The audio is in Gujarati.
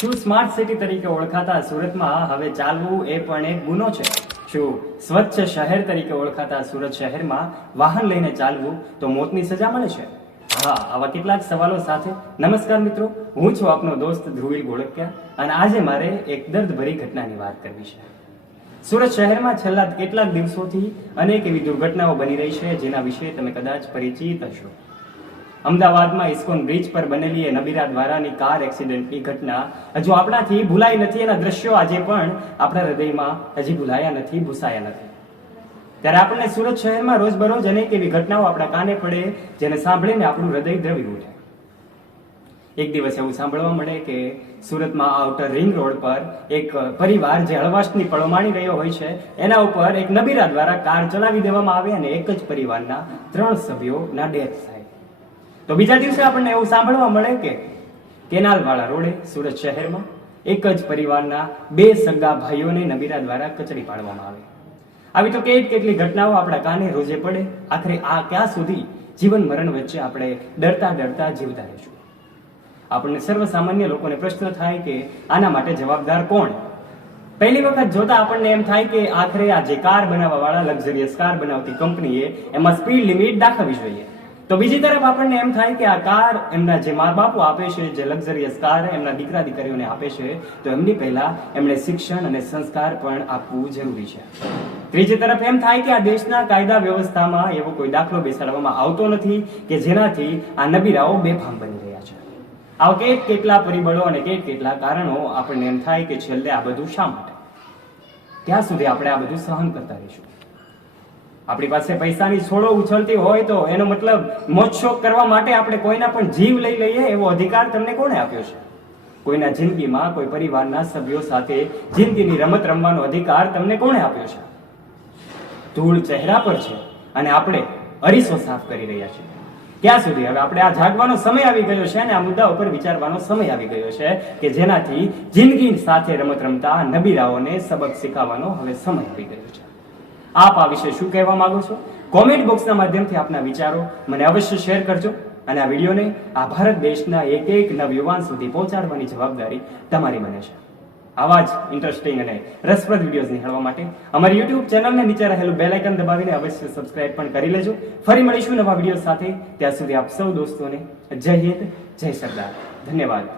શું સ્માર્ટ સિટી તરીકે ઓળખાતા સુરતમાં હવે ચાલવું એ પણ એક ગુનો છે? શું સ્વચ્છ શહેર તરીકે ઓળખાતા સુરત શહેરમાં વાહન લઈને ચાલવું તો મોતની સજા મળે છે? હા, આવા કેટલાક સવાલો સાથે નમસ્કાર મિત્રો, હું છું આપનો દોસ્ત ધ્રુવીલ ગોળકિયા અને આજે મારે એક દર્દભરી ઘટનાની વાત કરવી છે. સુરત શહેરમાં છેલ્લા કેટલાક દિવસોથી અનેક એવી દુર્ઘટનાઓ બની રહી છે જેના વિશે તમે કદાચ પરિચિત હશો. અમદાવાદમાં ઇસ્કોન બ્રિજ પર બનેલી એ નબીરા દ્વારાની કાર એક્સિડન્ટની ઘટના હજુ આપણાથી ભૂલાઈ નથી. એના દ્રશ્યો આજે પણ આપણા હૃદયમાં હજી ભૂલાયા નથી, ભૂસાયા નથી. ત્યારે આપણને સુરત શહેરમાં રોજબરોજ અનેક એવી ઘટનાઓ આપણા કાને પડે જેને સાંભળીને આપણું હૃદય દ્રવી ઉઠે. એક દિવસ એવું સાંભળવા મળે કે સુરતમાં આઉટર રિંગ રોડ પર એક પરિવાર જે હળવાશની પળો માણી રહ્યો હોય છે એના ઉપર એક નબીરા દ્વારા કાર ચલાવી દેવામાં આવે અને એક જ પરિવારના 3 સભ્યોના ડેથ થાય. તો બીજા દિવસે આપણને એવું સાંભળવા મળે કે કેનાલવાળા રોડે સુરત શહેરમાં એક જ પરિવારના 2 સગા ભાઈઓને નબીરા દ્વારા કચડી પાડવામાં આવે. આવી તો કેટલી ઘટનાઓ આપણા કાને રોજે પડે. આખરે આ ક્યાં સુધી જીવન મરણ વચ્ચે આપણે ડરતા જીવતા રહીશું? આપણને સર્વસામાન્ય લોકોને પ્રશ્ન થાય કે આના માટે જવાબદાર કોણ? પહેલી વખત જોતા આપણને એમ થાય કે આખરે આ જે કાર બનાવવા વાળા લક્ઝરિયસ કાર બનાવતી કંપનીએ એમાં સ્પીડ લિમિટ દાખવવી જોઈએ. તો બીજી તરફ આપણને એમ થાય કે આ કાર એમના જે મા બાપો આપે છે, જે લક્ઝરિયસ કાર એમના દીકરા દીકરીઓને આપે છે, તો એમની પહેલા એમણે શિક્ષણ અને સંસ્કાર પણ આપવું જરૂરી છે. ત્રીજી તરફ એમ થાય કે આ દેશના કાયદા વ્યવસ્થામાં એવો કોઈ દાખલો બેસાડવામાં આવતો નથી કે જેનાથી આ નબીરાઓ બેફામ બની રહ્યા છે. આવા કેટલા પરિબળો અને કેટલા કારણો આપણને એમ થાય કે છેલ્લે આ બધું શા માટે? ક્યાં સુધી આપણે આ બધું સહન કરતા રહીશું? આપણી પાસે પૈસાની છોડો ઉછળતી હોય તો એનો મતલબ મોજશોખ કરવા માટે આપણે કોઈના પણ જીવ લઈ લઈએ એવો અધિકાર તમને કોણે આપ્યો છે? કોઈના જિંદગીમાં કોઈ પરિવારના સભ્યો સાથે જિંદગીની રમત રમવાનો અધિકાર તમને કોણે આપ્યો છે? ધૂળ ચહેરા પર છે અને આપણે અરીસો સાફ કરી રહ્યા છીએ. ક્યાં સુધી? હવે આપણે આ જાગવાનો સમય આવી ગયો છે અને આ મુદ્દા ઉપર વિચારવાનો સમય આવી ગયો છે કે જેનાથી જિંદગી સાથે રમત રમતા નબીરાઓને સબક શીખવવાનો હવે સમય આવી ગયો છે. આપ આ વિશે શું કહેવા માંગો છો? કોમેન્ટ બોક્સના માધ્યમથી આપના વિચારો મને અવશ્ય શેર કરજો અને આ વિડીયોને આ ભારત દેશના એક નવયુવાન સુધી પહોંચાડવાની જવાબદારી તમારી બને છે. આવા જ ઇન્ટરેસ્ટિંગ અને રસપ્રદ વિડીયોઝ નિહાળવા માટે અમારી યુટ્યુબ ચેનલને નીચે રહેલું બેલ આઇકન દબાવીને અવશ્ય સબસ્ક્રાઇબ પણ કરી લેજો. ફરી મળીશું નવા વિડીયો સાથે. ત્યાં સુધી આપ સૌ દોસ્તોને જય હિન્દ, જય સરદાર. ધન્યવાદ.